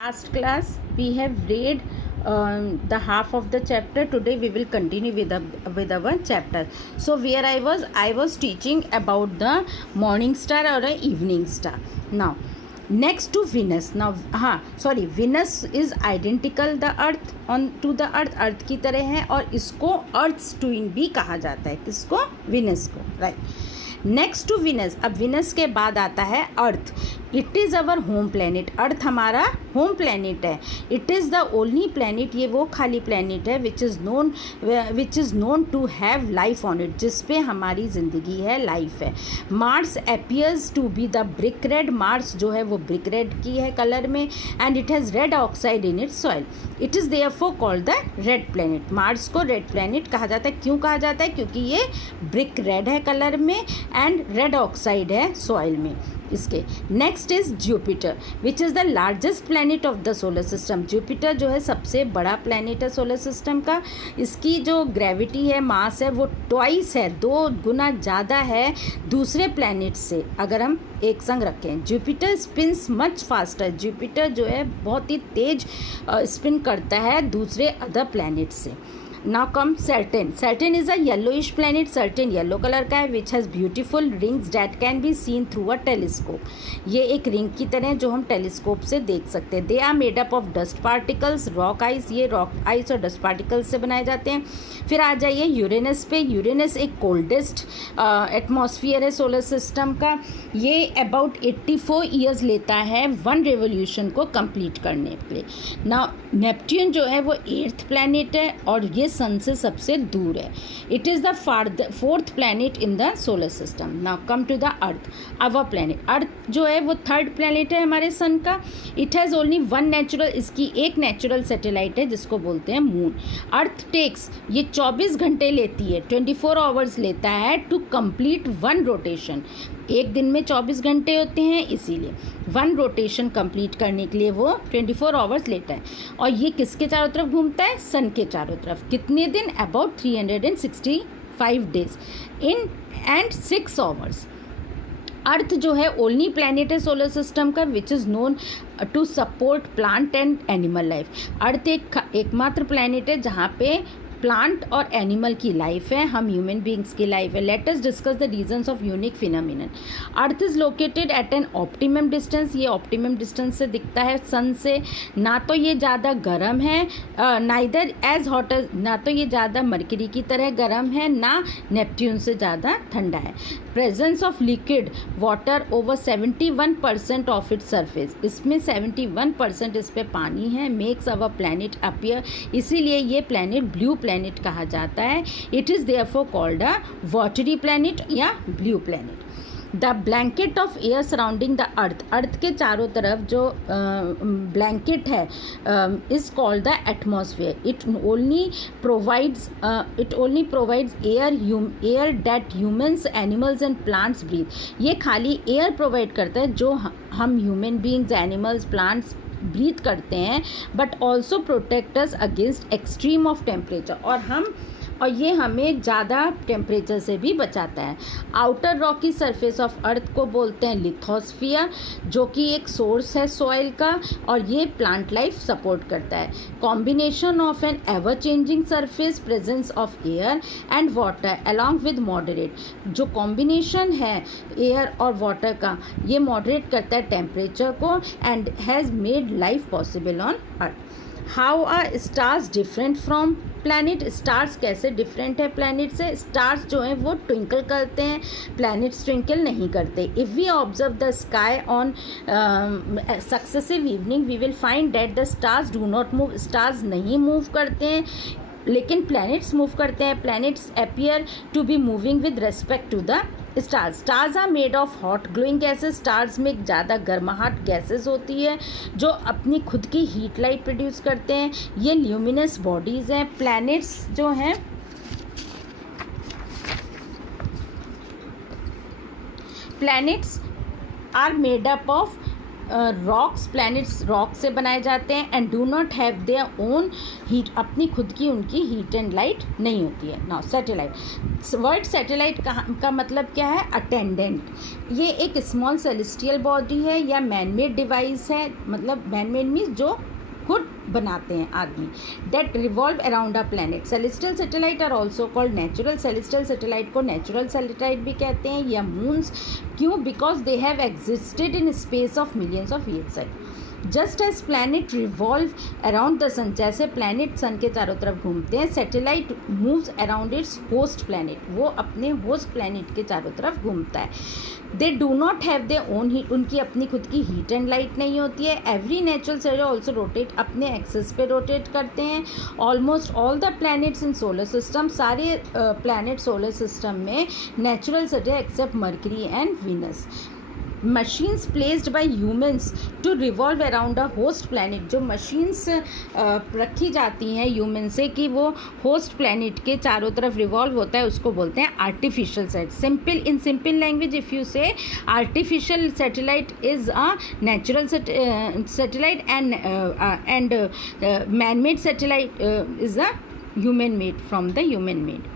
Last class we have read the half of the chapter. Today we will continue with our chapter. So where I was teaching about the morning star or a evening star. Now next to Venus. Now Venus is identical the earth on to the earth की तरह है और इसको अर्थ twin भी कहा जाता है. किसको? विनस को. राइट. Next to Venus. अब विनस के बाद आता है earth. It is our home planet. Earth हमारा होम प्लैनेट है. It is the only planet, ये वो खाली प्लैनेट है which is known to have life on it, जिस पे हमारी ज़िंदगी है, लाइफ है. Mars appears to be the brick red. Mars जो है वो ब्रिक रेड की है कलर में. And it has red oxide in its soil. It is therefore called the red planet. Mars को रेड प्लैनेट कहा जाता है. क्यों कहा जाता है? क्योंकि ये ब्रिक रेड है कलर में एंड रेड ऑक्साइड है सॉइल में इसके. Next is Jupiter which is the largest planet of the solar system. Jupiter जो है सबसे बड़ा प्लैनेट है सोलर सिस्टम का. इसकी जो ग्रेविटी है, मास है, वो ट्वाइस है, 2 गुना ज़्यादा है दूसरे प्लैनेट से अगर हम एक संग रखें. Jupiter spins much faster. Jupiter जो है बहुत ही तेज स्पिन करता है दूसरे अदर प्लैनेट से. Now come Saturn. Saturn is a yellowish planet. Saturn yellow colour का है which has beautiful rings that can be seen through a telescope. ये एक रिंग की तरह जो हम टेलीस्कोप से देख सकते हैं. They are made up of dust particles, rock ice. ये rock ice और dust particles से बनाए जाते हैं. फिर आ जाइए यूरेनस पे. यूरेनस एक कोल्डेस्ट एटमॉस्फियर है सोलर सिस्टम का. ये अबाउट 84 ईयर्स लेता है 1 रेवोल्यूशन को कंप्लीट करने के लिए. नाउ नेपट्यून जो है वो 8th प्लैनेट है और ये सन से सबसे दूर है. It is the 4th planet in the solar system. Now come to the earth, our planet. Earth जो है वो 3rd प्लैनेट है हमारे सन का. इट हैज़ ओनली 1 नेचुरल, इसकी एक नेचुरल सैटेलाइट है जिसको बोलते हैं मून. अर्थ टेक्स, ये 24 घंटे लेती है, 24 आवर्स लेता है टू कंप्लीट 1 रोटेशन. एक दिन में 24 घंटे होते हैं, इसीलिए 1 रोटेशन कंप्लीट करने के लिए वो 24 आवर्स लेता है. और ये किसके चारों तरफ घूमता है? सन के चारों तरफ. कितने दिन? About 365 days in and 6 hours. Earth जो है ओनली प्लैनेट है सोलर सिस्टम का which is known to support plant and animal life. Earth एकमात्र प्लैनेट है जहाँ पे प्लांट और एनिमल की लाइफ है, हम ह्यूमन बींग्स की लाइफ है. Let us discuss the reasons of unique phenomenon. Earth is located at an optimum distance. ये ऑप्टिमम डिस्टेंस से दिखता है सन से. ना तो ये ज़्यादा गर्म है, नाइदर एज हॉट, ना तो ये ज़्यादा मरकरी की तरह गर्म है, ना नेपट्यून से ज़्यादा ठंडा है. Presence of liquid water over 71% of its surface. इसमें 71% इस पे पानी है. मेक्स अवर प्लैनेट अपीयर, इसीलिए ये प्लैनेट ब्लू प्लैनेट कहा जाता है. It is therefore called a watery planet या blue planet. The blanket of air surrounding the earth. Earth के चारों तरफ जो ब्लैंकेट है is called the atmosphere. It only provides air that humans, animals and plants breathe. ये खाली air provide करता है जो हम human beings, animals, plants breathe करते हैं. But also protect us against extreme of temperature. और ये हमें ज़्यादा टेम्परेचर से भी बचाता है. Outer Rocky surface of earth को बोलते हैं लिथोस्फियर, जो कि एक सोर्स है सॉइल का और ये प्लांट लाइफ सपोर्ट करता है. Combination of an ever changing surface, presence of air and water along with moderate. जो कॉम्बिनेशन है एयर और वाटर का, ये मॉडरेट करता है टेम्परेचर को and has made life possible on Earth. How are stars different from planet. Stars कैसे different है प्लैनेट से? स्टार्स जो हैं वो ट्विंकल करते हैं, प्लैनेट्स ट्विंकल नहीं करते. If we observe the sky on successive evening we will find that the stars do not move. Stars नहीं मूव करते हैं लेकिन प्लैनेट्स मूव करते हैं. Planets appear to be moving with respect to the stars. Stars are made of hot glowing gases. Stars में ज़्यादा गर्माहट gases होती है जो अपनी खुद की हीट लाइट प्रोड्यूस करते हैं. ये ल्यूमिनस बॉडीज़ हैं. प्लैनेट्स जो हैं planets are made up of rocks, planets rock से बनाए जाते हैं and do not have their own heat, अपनी खुद की उनकी हीट एंड लाइट नहीं होती है. नाउ सैटेलाइट, वर्ड सैटेलाइट का मतलब क्या है? अटेंडेंट. ये एक स्मॉल सेलेस्टियल बॉडी है या मैनमेड डिवाइस है, मतलब मैनमेड मीन्स जो खुद बनाते हैं आदमी. That revolve around a planet. Celestial satellite are also called natural. Celestial satellite को नेचुरल सैटेलाइट भी कहते हैं या मून्स. क्यों? Because they have existed in space of millions of years. Just as planet revolve around the sun, जैसे planet sun के चारों तरफ घूमते हैं, satellite moves around its host planet, वो अपने होस्ट प्लैनेट के चारों तरफ घूमता है. They do not have their own heat, उनकी अपनी खुद की हीट एंड लाइट नहीं होती है. Every natural satellite also rotate, अपने एक्सेस पे रोटेट करते हैं. Almost all the planets in solar system, सारे प्लैनेट सोलर सिस्टम में natural satellite except Mercury and Venus. Machines placed by humans to revolve around a host planet, जो machines रखी जाती हैं ह्यूमन से कि वो होस्ट प्लैनेट के चारों तरफ रिवॉल्व होता है, उसको बोलते हैं artificial satellite. Simple, in simple language if you say, artificial satellite is a natural satellite and man-made satellite is a human made, from the human made.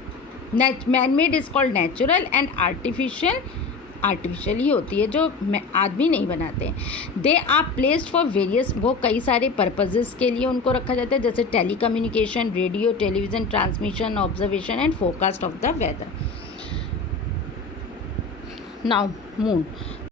Man-made is called natural and artificial ही होती है जो आदमी नहीं बनाते हैं. They are placed for various, वो कई सारे पर्पजेस के लिए उनको रखा जाता है, जैसे telecommunication, radio, television, transmission, observation and forecast of the weather. Now moon.